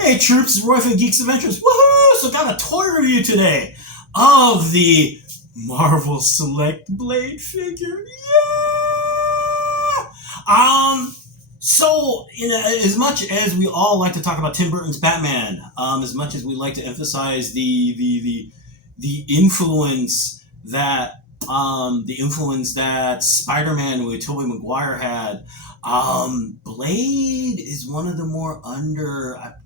Hey troops, it's Roy from Geeks Adventures. Woohoo! So got a toy review today of the Marvel Select Blade figure. Yeah! As much as we all like to talk about Tim Burton's Batman, as much as we like to emphasize the influence that Spider-Man with Tobey Maguire had, Blade is one of the more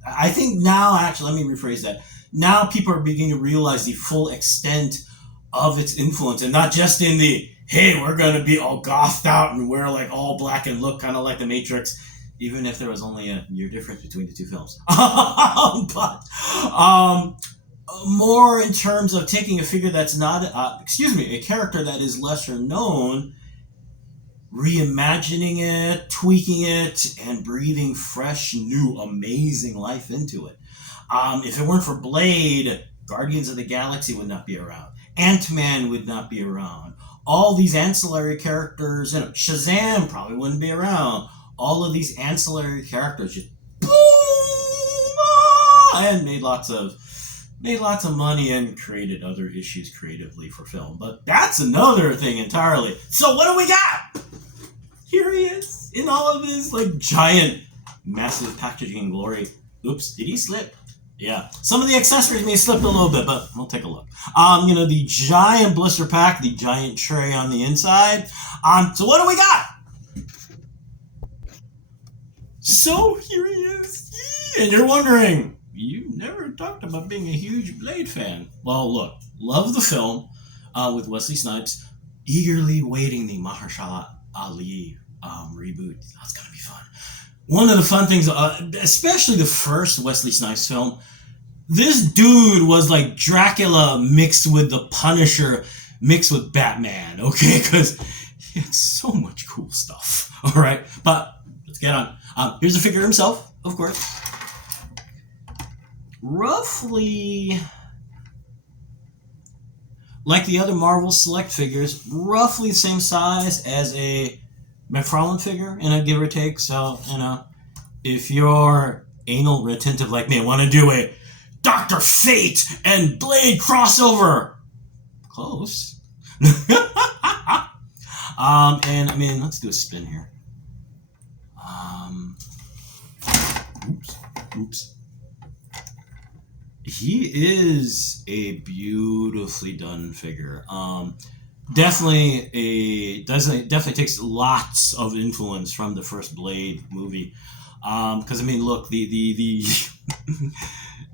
I think now, actually, let me rephrase that. Now people are beginning to realize the full extent of its influence, and not just in the, hey, we're going to be all gothed out and wear like all black and look kind of like the Matrix, even if there was only a year difference between the two films. More in terms of taking a figure that's not, a character that is lesser known, reimagining it, tweaking it, and breathing fresh, new, amazing life into it. If it weren't for Blade, Guardians of the Galaxy would not be around. Ant-Man would not be around. All these ancillary characters, Shazam probably wouldn't be around. All of these ancillary characters just boom, and made lots of money and created other issues creatively for film. But that's another thing entirely. So what do we got? Here he is in all of his like giant, massive packaging glory. Oops, did he slip? Yeah. Some of the accessories may slip a little bit, but we'll take a look. The giant blister pack, the giant tray on the inside. So what do we got? So here he is. And you're wondering, you never talked about being a huge Blade fan. Well, look, love the film with Wesley Snipes, eagerly waiting the Mahershala Ali reboot. That's going to be fun. One of the fun things, especially the first Wesley Snipes film, this dude was like Dracula mixed with the Punisher mixed with Batman, okay? Because he had so much cool stuff, all right? But let's get on. Here's the figure himself, of course. Roughly, like the other Marvel Select figures, roughly the same size as a McFarlane figure, give or take. So, if you're anal retentive like me and want to do a Dr. Fate and Blade crossover, close. Let's do a spin here. Oops. He is a beautifully done figure. Definitely takes lots of influence from the first Blade movie. Look, the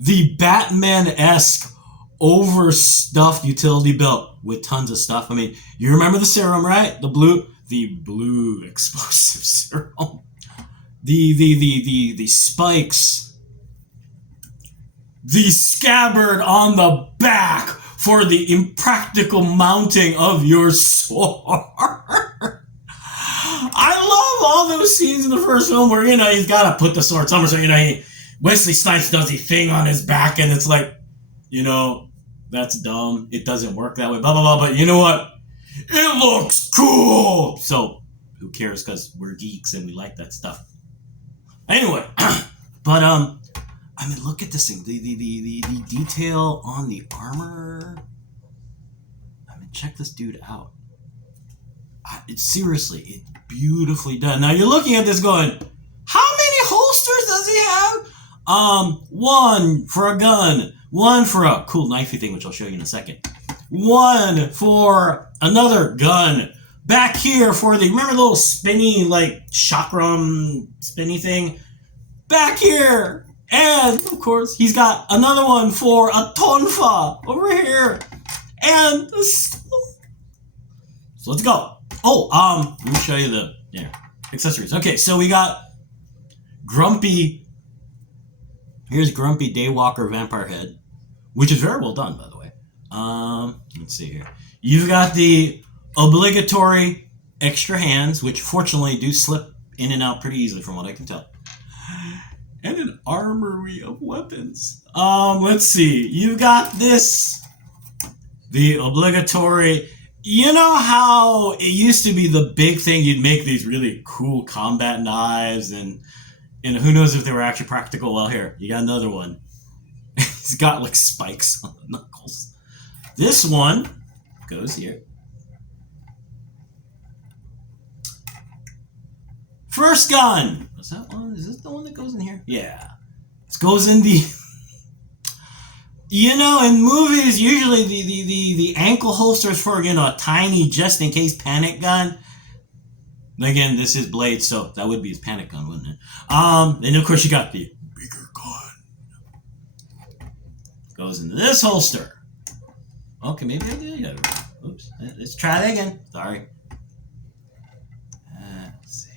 the Batman-esque overstuffed utility belt with tons of stuff. You remember the serum, right? The blue explosive serum. The spikes. The scabbard on the back for the impractical mounting of your sword. I love all those scenes in the first film where, he's got to put the sword somewhere. So, Wesley Snipes does the thing on his back and it's like, that's dumb. It doesn't work that way, blah, blah, blah. But you know what? It looks cool. So who cares? Because we're geeks and we like that stuff. Anyway, but, look at this thing. The detail on the armor. Check this dude out. It's beautifully done. Now you're looking at this going, how many holsters does he have? One for a gun, one for a cool knifey thing, which I'll show you in a second. One for another gun. Back here for remember the little spinny, like, chakram spinny thing? Back here. And, of course, he's got another one for a tonfa over here. And so let's go. Oh, let me show you the accessories. Okay, so we got Grumpy. Here's Grumpy Daywalker Vampire Head, which is very well done, by the way. Let's see here. You've got the obligatory extra hands, which fortunately do slip in and out pretty easily from what I can tell. And an armory of weapons. Let's see. You've got the obligatory. You know how it used to be the big thing? You'd make these really cool combat knives and And who knows if they were actually practical. Well, here, you got another one. It's got like spikes on the knuckles. This one goes here. First gun. What's that one? Is this the one that goes in here? Yeah. This goes in the. In movies, usually the ankle holsters for a tiny just in case panic gun. Again, this is Blade, so that would be his panic gun, wouldn't it? And of course you got the bigger gun. Goes into this holster. Okay, maybe I did. Yeah. Oops. Let's try that again. Sorry. Let's see.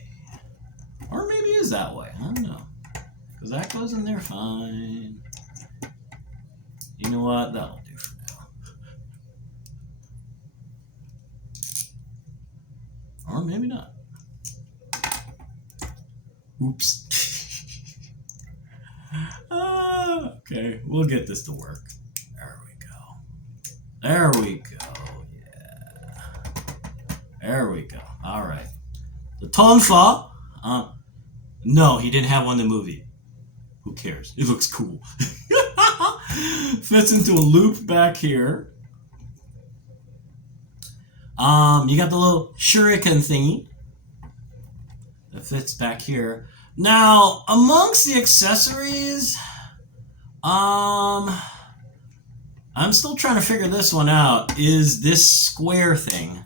Or maybe it is that way. I don't know. Because that goes in there fine. You know what? That'll do for now. Or maybe not. Oops. Okay, we'll get this to work. There we go. There we go. Yeah. There we go. All right. The Tonfa. No, he didn't have one in the movie. Who cares? It looks cool. Fits into a loop back here. You got the little shuriken thingy that fits back here. Now, amongst the accessories, I'm still trying to figure this one out. Is this square thing?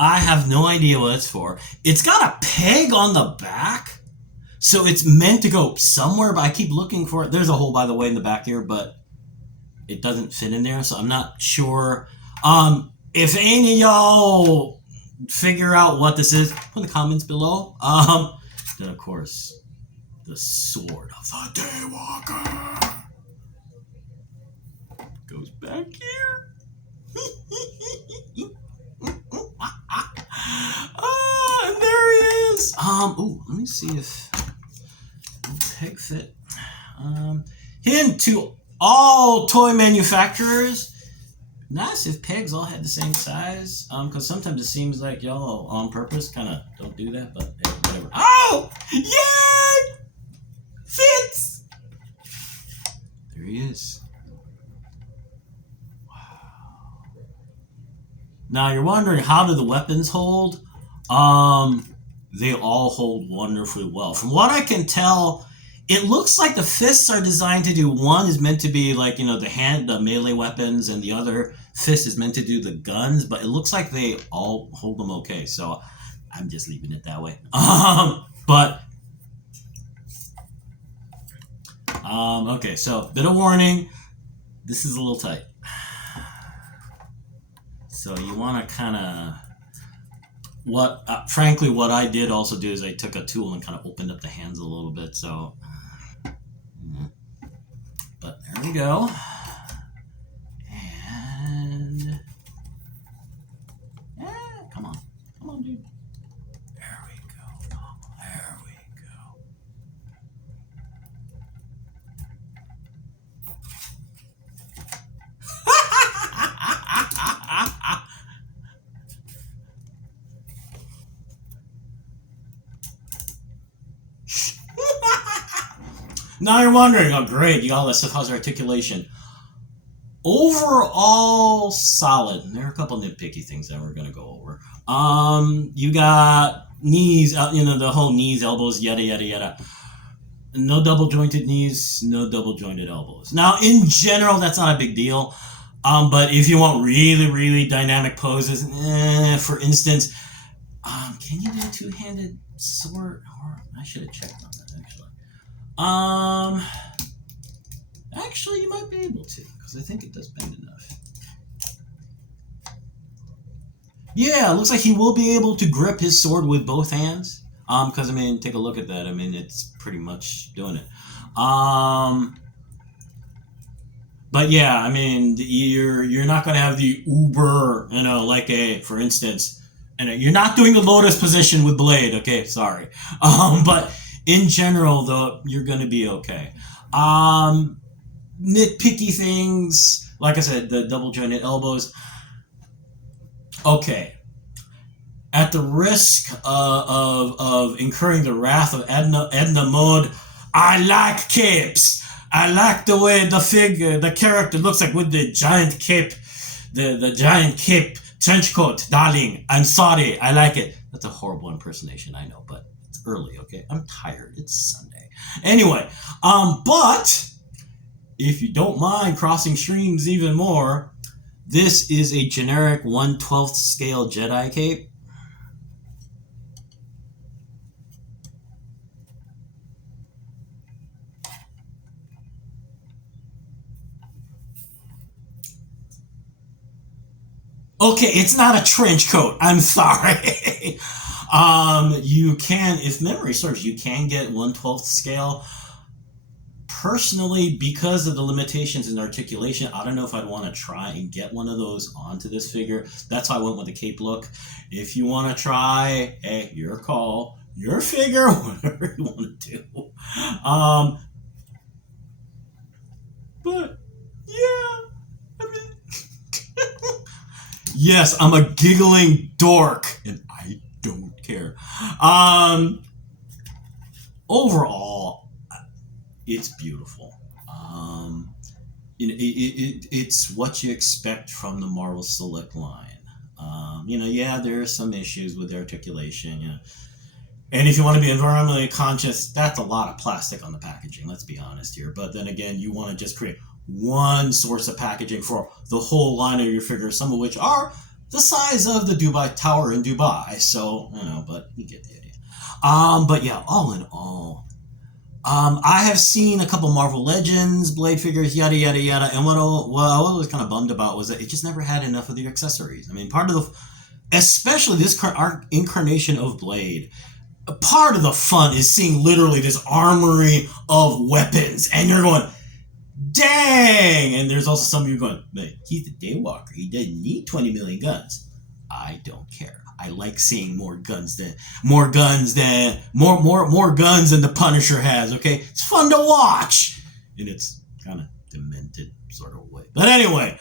I have no idea what it's for. It's got a peg on the back, so it's meant to go somewhere, but I keep looking for it. There's a hole, by the way, in the back here, but it doesn't fit in there, so I'm not sure. If any of y'all figure out what this is, put in the comments below. Then, of course, the Sword of the Daywalker goes back here. And there he is. Ooh, let me see if peg fit. Hint to all toy manufacturers: nice if pegs all had the same size. Because sometimes it seems like y'all on purpose kind of don't do that, but whatever. Oh, yay! Fits. There he is. Now you're wondering, how do the weapons hold? They all hold wonderfully well. From what I can tell, it looks like the fists are designed to do, one is meant to be like, the melee weapons, and the other fist is meant to do the guns, but it looks like they all hold them okay. So I'm just leaving it that way. Okay, so bit of warning. This is a little tight. So you want to kind of, frankly, what I did also do is I took a tool and kind of opened up the hands a little bit. So, but there we go. And, come on, dude. There we go. There we go. Now you're wondering, oh great, you got all that stuff, how's articulation? Overall, solid. There are a couple nitpicky things that we're going to go over. You got knees, the whole knees, elbows, yada, yada, yada. No double jointed knees, no double jointed elbows. Now, in general, that's not a big deal. But if you want really, really dynamic poses, for instance, can you do a two-handed sword? Or I should have checked on that, actually. Actually, you might be able to, because I think it does bend enough. Yeah, it looks like he will be able to grip his sword with both hands. Because, take a look at that. It's pretty much doing it. But yeah, you're not going to have the uber, for instance, you're not doing the lotus position with Blade, okay, sorry. But in general, though, you're going to be okay. Nitpicky things, like I said, the double jointed elbows. Okay. At the risk of incurring the wrath of Edna Mode, I like capes. I like the way the character looks like with the giant cape, the giant cape trench coat. Darling, I'm sorry. I like it. That's a horrible impersonation, I know, but it's early, okay? I'm tired. It's Sunday. Anyway, but if you don't mind crossing streams even more, this is a generic 1/12th scale Jedi cape. Okay, it's not a trench coat. I'm sorry. You can, if memory serves, you can get 1/12th scale. Personally, because of the limitations in articulation, I don't know if I'd want to try and get one of those onto this figure. That's why I went with the cape look. If you want to try, hey, your call, your figure, whatever you want to do. But yeah, I mean, yes, I'm a giggling dork, and I don't care. Overall, it's beautiful. It's what you expect from the Marvel Select line. Yeah, there are some issues with the articulation. And if you want to be environmentally conscious, that's a lot of plastic on the packaging. Let's be honest here. But then again, you want to just create one source of packaging for the whole line of your figures, some of which are the size of the Dubai Tower in Dubai. So, but you get the idea. But yeah, all in all, I have seen a couple Marvel Legends, Blade figures, yada, yada, yada. And what I was kind of bummed about was that it just never had enough of the accessories. I mean, especially this incarnation of Blade, part of the fun is seeing literally this armory of weapons. And you're going, dang! And there's also some of you going, but he's the Daywalker. He didn't need 20 million guns. I don't care. I like seeing more guns than the Punisher has. Okay, it's fun to watch, and it's kind of demented sort of way. But anyway,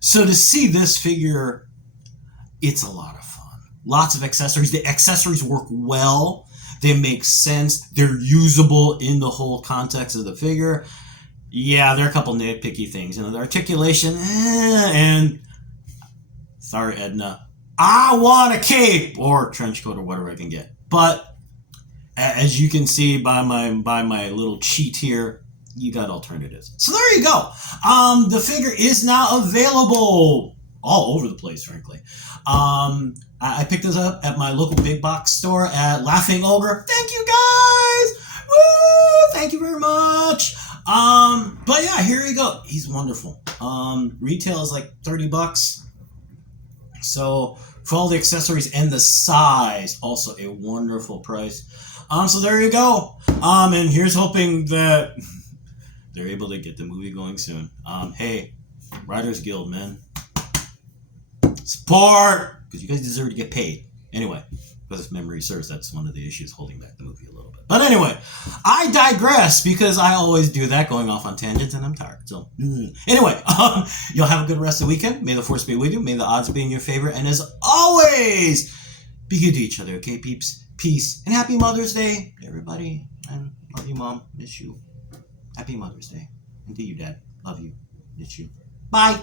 so to see this figure, it's a lot of fun. Lots of accessories. The accessories work well. They make sense. They're usable in the whole context of the figure. Yeah, there are a couple nitpicky things. The articulation, and sorry, Edna. I want a cape or trench coat or whatever I can get. But as you can see by my little cheat here, you got alternatives. So there you go. The figure is now available all over the place, frankly. I picked this up at my local big box store at Laughing Ogre. Thank you guys. Woo! Thank you very much. But yeah, here you go. He's wonderful. Retail is like $30. So for all the accessories and the size, also a wonderful price. So there you go. And here's hoping that they're able to get the movie going soon. Hey, Writers Guild, man, support, because you guys deserve to get paid. Anyway, because if memory serves, that's one of the issues holding back the movie a little bit. But anyway, I digress because I always do that, going off on tangents, and I'm tired. So anyway, you'll have a good rest of the weekend. May the force be with you. May the odds be in your favor. And as always, be good to each other, okay, peeps? Peace. And happy Mother's Day, everybody. And love you, Mom. Miss you. Happy Mother's Day. And to you, Dad. Love you. Miss you. Bye.